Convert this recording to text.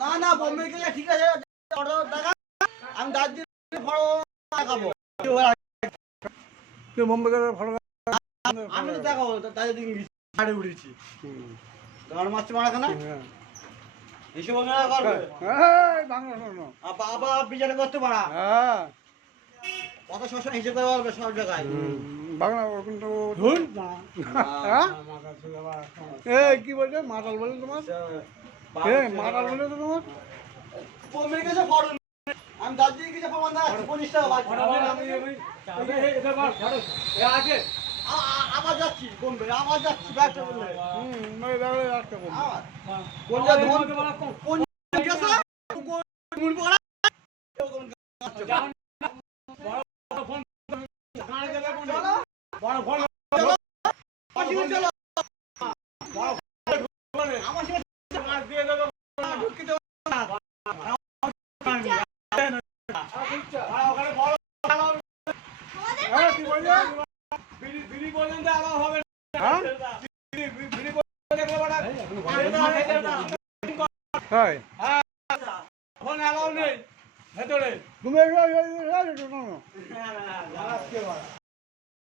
না না বোম্বে গেলে ঠিক আছে আমি দার্জিলিং ফটো দেখাবো বোম্বে গেলে ফটো আমি তো দেখাবো দার্জিলিং গাড়ি উঠেছি গাড় মাছ মারা কেনা এসব করবে বাবা বিচারে করতে পারা কত সবসময় হিসেবে করতে পারবে সব জায়গায় বাংলা কিন্তু কি বলছে মাতাল বলে তোমার মাতাল বলে তো তোমার বোম্বে গেছে ফটো আমি দার্জিলিং গেছে প্রমাণ না 50 টাকা আবার যাচ্ছি বোম্বে আবার যাচ্ছি ব্যাগটা বললে কোন কোন গেছে কোন পড়া বড় ফোন চলো চলো আমার সাথে মার দিয়ে দেব ঢুকি দেব কি বললে বিড়ি পর্যন্ত আলাদা হবে না বিড়ি পর্যন্ত দেখলে বড় হ্যাঁ ফোন অ্যালাউ নেই ভেতরে তুমি